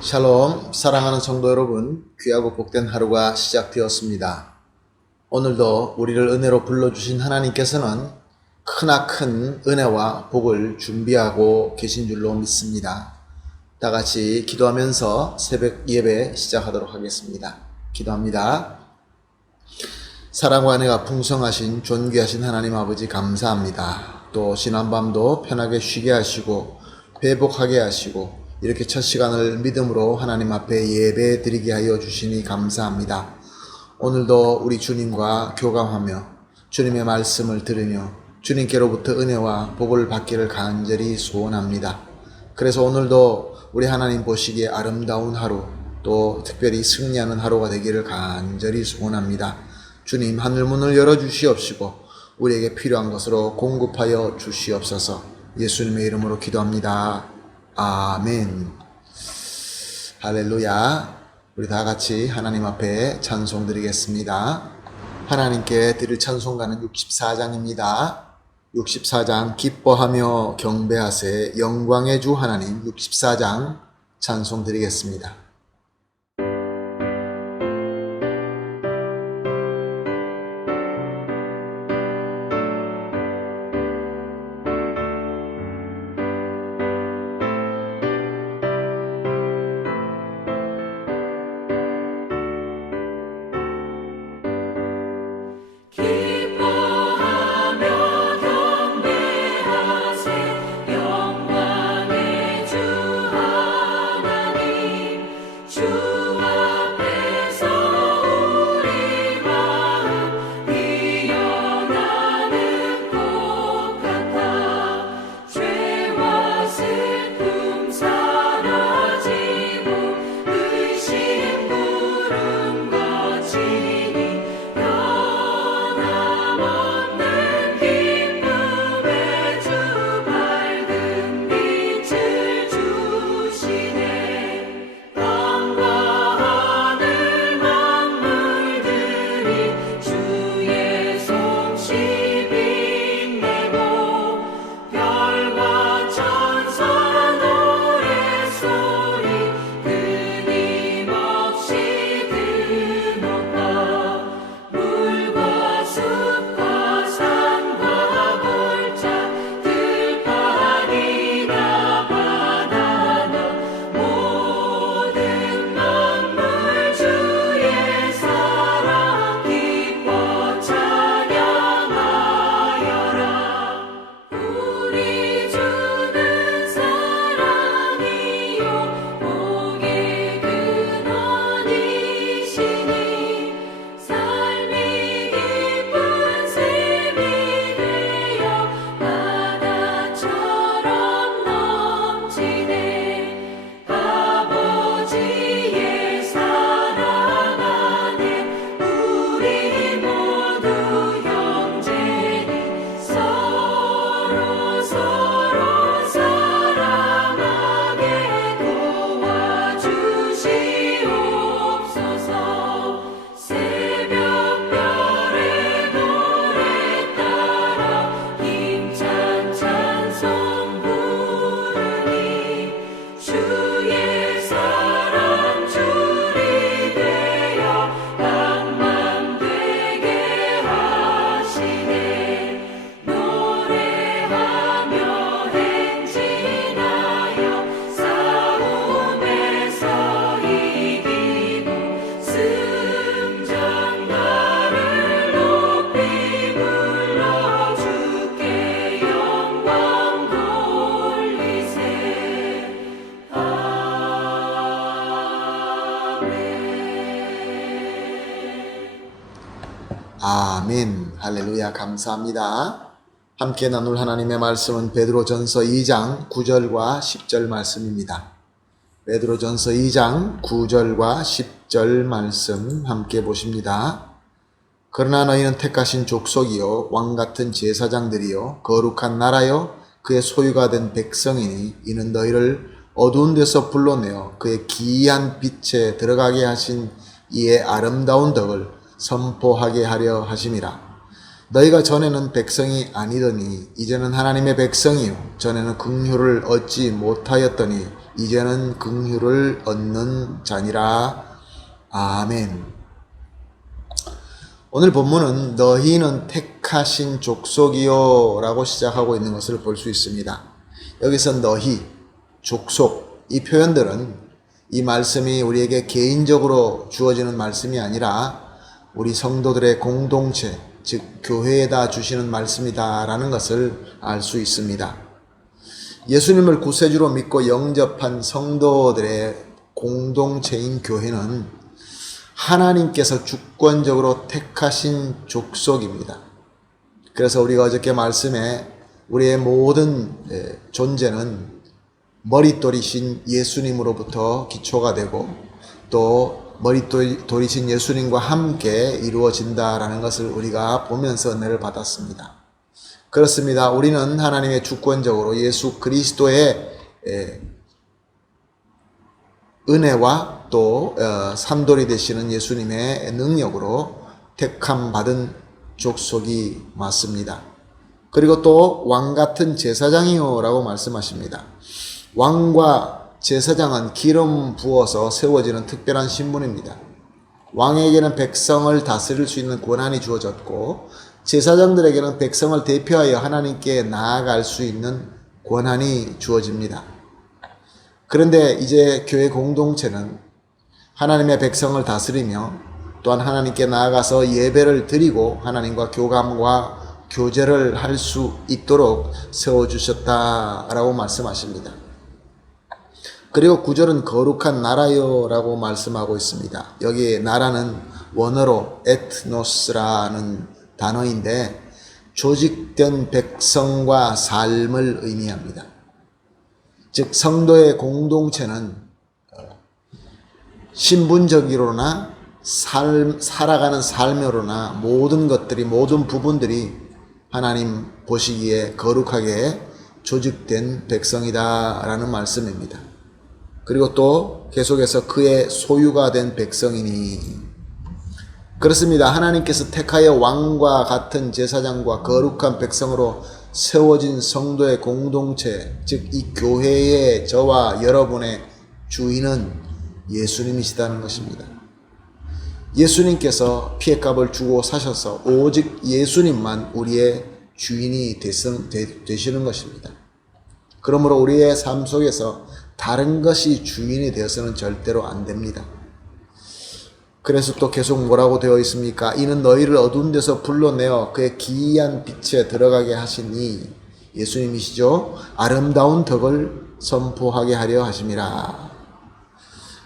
샬롬, 사랑하는 성도 여러분, 귀하고 복된 하루가 시작되었습니다. 오늘도 우리를 은혜로 불러주신 하나님께서는 크나큰 은혜와 복을 준비하고 계신 줄로 믿습니다. 다 같이 기도하면서 새벽 예배 시작하도록 하겠습니다. 기도합니다. 사랑과 은혜가 풍성하신 존귀하신 하나님 아버지 감사합니다. 또 지난밤도 편하게 쉬게 하시고 회복하게 하시고 이렇게 첫 시간을 믿음으로 하나님 앞에 예배 드리게 하여 주시니 감사합니다. 오늘도 우리 주님과 교감하며 주님의 말씀을 들으며 주님께로부터 은혜와 복을 받기를 간절히 소원합니다. 그래서 오늘도 우리 하나님 보시기에 아름다운 하루, 또 특별히 승리하는 하루가 되기를 간절히 소원합니다. 주님, 하늘문을 열어주시옵시고 우리에게 필요한 것으로 공급하여 주시옵소서. 예수님의 이름으로 기도합니다. 아멘. 할렐루야. 우리 다 같이 하나님 앞에 찬송 드리겠습니다. 하나님께 드릴 찬송가는 64장입니다. 64장 기뻐하며 경배하세 영광의 주 하나님. 64장 찬송 드리겠습니다. 아멘. 할렐루야. 감사합니다. 함께 나눌 하나님의 말씀은 베드로전서 2장 9절과 10절 말씀입니다. 베드로전서 2장 9절과 10절 말씀 함께 보십니다. 그러나 너희는 택하신 족속이요 왕같은 제사장들이요 거룩한 나라요 그의 소유가 된 백성이니 이는 너희를 어두운 데서 불러내어 그의 기이한 빛에 들어가게 하신 이의 아름다운 덕을 선포하게 하려 하심이라. 너희가 전에는 백성이 아니더니 이제는 하나님의 백성이요 전에는 긍휼을 얻지 못하였더니 이제는 긍휼을 얻는 자니라. 아멘. 오늘 본문은 너희는 택하신 족속이요 라고 시작하고 있는 것을 볼 수 있습니다. 여기서 너희, 족속, 이 표현들은 이 말씀이 우리에게 개인적으로 주어지는 말씀이 아니라 우리 성도들의 공동체, 즉 교회에다 주시는 말씀이다 라는 것을 알 수 있습니다. 예수님을 구세주로 믿고 영접한 성도들의 공동체인 교회는 하나님께서 주권적으로 택하신 족속입니다. 그래서 우리가 어저께 말씀에 우리의 모든 존재는 머릿돌이신 예수님으로부터 기초가 되고 또 머릿돌이신 예수님과 함께 이루어진다라는 것을 우리가 보면서 은혜를 받았습니다. 그렇습니다. 우리는 하나님의 주권적으로 예수 그리스도의 은혜와 또 산돌이 되시는 예수님의 능력으로 택함 받은 족속이 맞습니다. 그리고 또 왕같은 제사장이요 라고 말씀하십니다. 왕과 제사장은 기름 부어서 세워지는 특별한 신분입니다. 왕에게는 백성을 다스릴 수 있는 권한이 주어졌고 제사장들에게는 백성을 대표하여 하나님께 나아갈 수 있는 권한이 주어집니다. 그런데 이제 교회 공동체는 하나님의 백성을 다스리며 또한 하나님께 나아가서 예배를 드리고 하나님과 교감과 교제를 할 수 있도록 세워주셨다라고 말씀하십니다. 그리고 9절은 거룩한 나라요 라고 말씀하고 있습니다. 여기 나라는 원어로 에트노스라는 단어인데 조직된 백성과 삶을 의미합니다. 즉 성도의 공동체는 신분적으로나 살아가는 삶으로나 모든 것들이 모든 부분들이 하나님 보시기에 거룩하게 조직된 백성이다 라는 말씀입니다. 그리고 또 계속해서 그의 소유가 된 백성이니 그렇습니다. 하나님께서 택하여 왕과 같은 제사장과 거룩한 백성으로 세워진 성도의 공동체, 즉 이 교회의 저와 여러분의 주인은 예수님이시다는 것입니다. 예수님께서 피해값을 주고 사셔서 오직 예수님만 우리의 주인이 되시는 것입니다. 그러므로 우리의 삶 속에서 다른 것이 주인이 되어서는 절대로 안 됩니다. 그래서 또 계속 뭐라고 되어 있습니까? 이는 너희를 어두운 데서 불러내어 그의 기이한 빛에 들어가게 하시니 예수님이시죠. 아름다운 덕을 선포하게 하려 하심이라.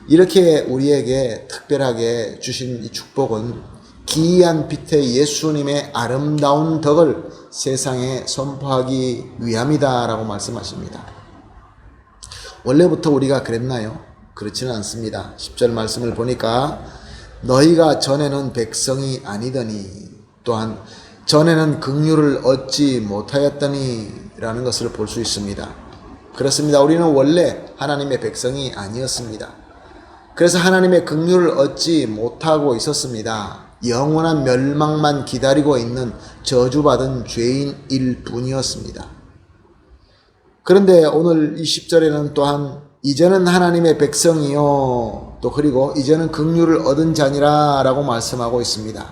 이렇게 우리에게 특별하게 주신 이 축복은 기이한 빛의 예수님의 아름다운 덕을 세상에 선포하기 위함이다 라고 말씀하십니다. 원래부터 우리가 그랬나요? 그렇지는 않습니다. 10절 말씀을 보니까 너희가 전에는 백성이 아니더니 또한 전에는 긍휼을 얻지 못하였더니 라는 것을 볼 수 있습니다. 그렇습니다. 우리는 원래 하나님의 백성이 아니었습니다. 그래서 하나님의 긍휼을 얻지 못하고 있었습니다. 영원한 멸망만 기다리고 있는 저주받은 죄인일 뿐이었습니다. 그런데 오늘 이 10절에는 또한 이제는 하나님의 백성이요 또 그리고 이제는 긍휼을 얻은 자니라 라고 말씀하고 있습니다.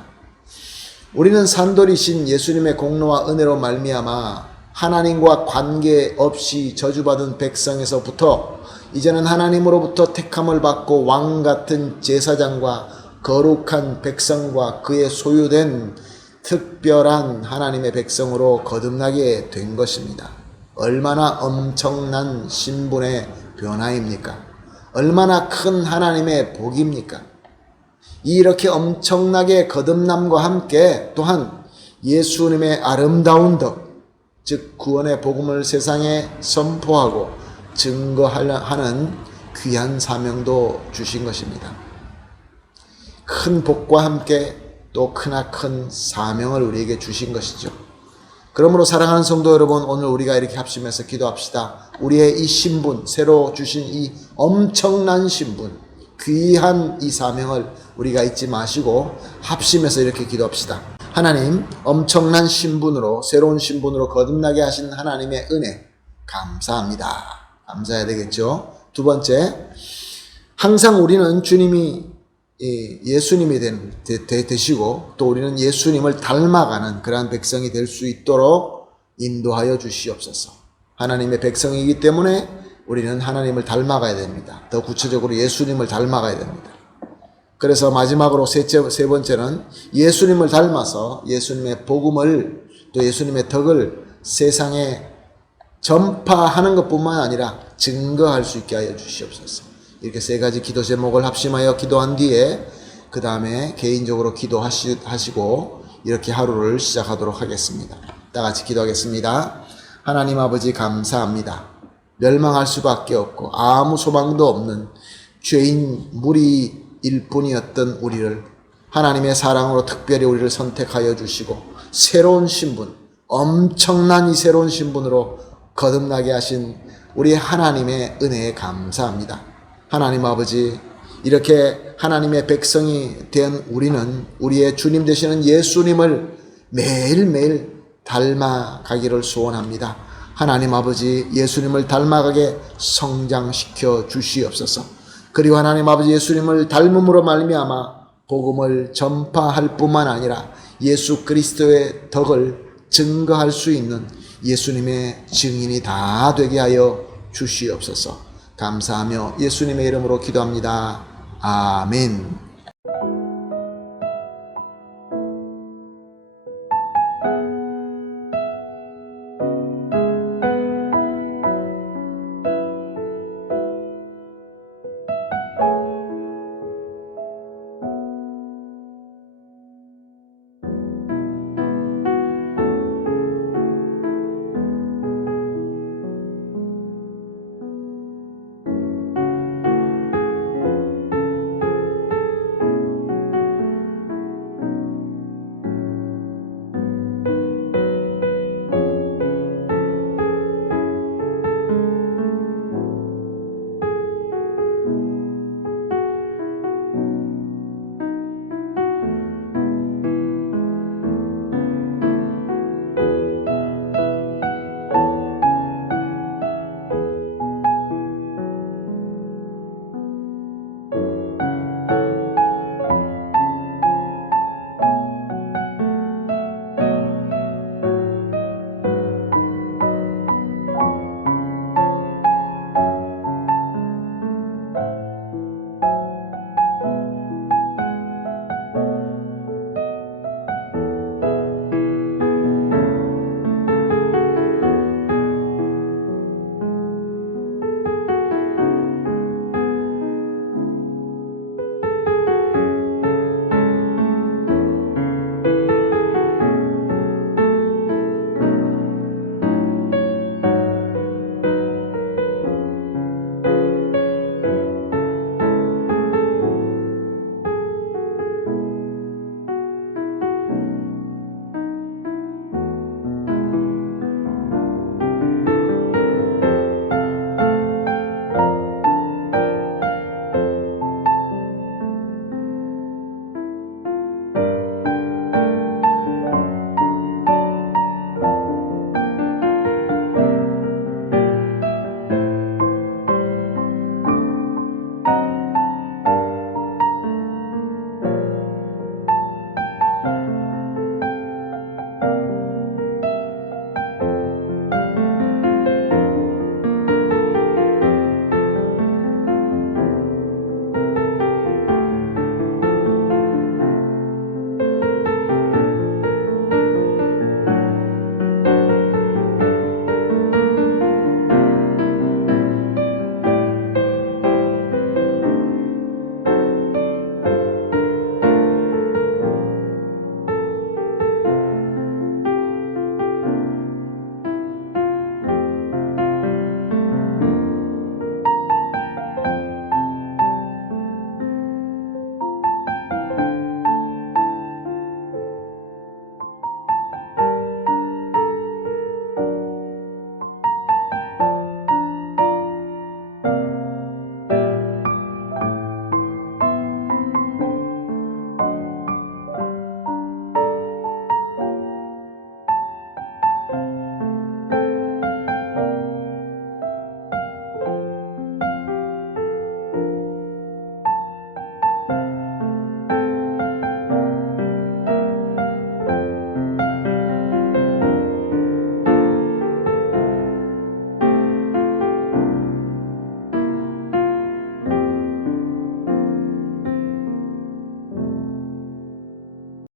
우리는 산돌이신 예수님의 공로와 은혜로 말미암아 하나님과 관계없이 저주받은 백성에서부터 이제는 하나님으로부터 택함을 받고 왕같은 제사장과 거룩한 백성과 그의 소유된 특별한 하나님의 백성으로 거듭나게 된 것입니다. 얼마나 엄청난 신분의 변화입니까? 얼마나 큰 하나님의 복입니까? 이렇게 엄청나게 거듭남과 함께 또한 예수님의 아름다운 덕, 즉 구원의 복음을 세상에 선포하고 증거하는 귀한 사명도 주신 것입니다. 큰 복과 함께 또 크나큰 사명을 우리에게 주신 것이죠. 그러므로 사랑하는 성도 여러분, 오늘 우리가 이렇게 합심해서 기도합시다. 우리의 이 신분, 새로 주신 이 엄청난 신분, 귀한 이 사명을 우리가 잊지 마시고 합심해서 이렇게 기도합시다. 하나님 엄청난 신분으로 새로운 신분으로 거듭나게 하신 하나님의 은혜 감사합니다. 감사해야 되겠죠. 두 번째, 항상 우리는 주님이 예수님이 되시고 또 우리는 예수님을 닮아가는 그러한 백성이 될 수 있도록 인도하여 주시옵소서. 하나님의 백성이기 때문에 우리는 하나님을 닮아가야 됩니다. 더 구체적으로 예수님을 닮아가야 됩니다. 그래서 마지막으로 세 번째는 예수님을 닮아서 예수님의 복음을 또 예수님의 덕을 세상에 전파하는 것뿐만 아니라 증거할 수 있게 하여 주시옵소서. 이렇게 세 가지 기도 제목을 합심하여 기도한 뒤에 그 다음에 개인적으로 기도하시고 이렇게 하루를 시작하도록 하겠습니다. 다 같이 기도하겠습니다. 하나님 아버지 감사합니다. 멸망할 수밖에 없고 아무 소망도 없는 죄인 무리일 뿐이었던 우리를 하나님의 사랑으로 특별히 우리를 선택하여 주시고 새로운 신분, 엄청난 이 새로운 신분으로 거듭나게 하신 우리 하나님의 은혜에 감사합니다. 하나님 아버지, 이렇게 하나님의 백성이 된 우리는 우리의 주님 되시는 예수님을 매일매일 닮아가기를 소원합니다. 하나님 아버지, 예수님을 닮아가게 성장시켜 주시옵소서. 그리고 하나님 아버지, 예수님을 닮음으로 말미암아 복음을 전파할 뿐만 아니라 예수 그리스도의 덕을 증거할 수 있는 예수님의 증인이 다 되게 하여 주시옵소서. 감사하며 예수님의 이름으로 기도합니다. 아멘.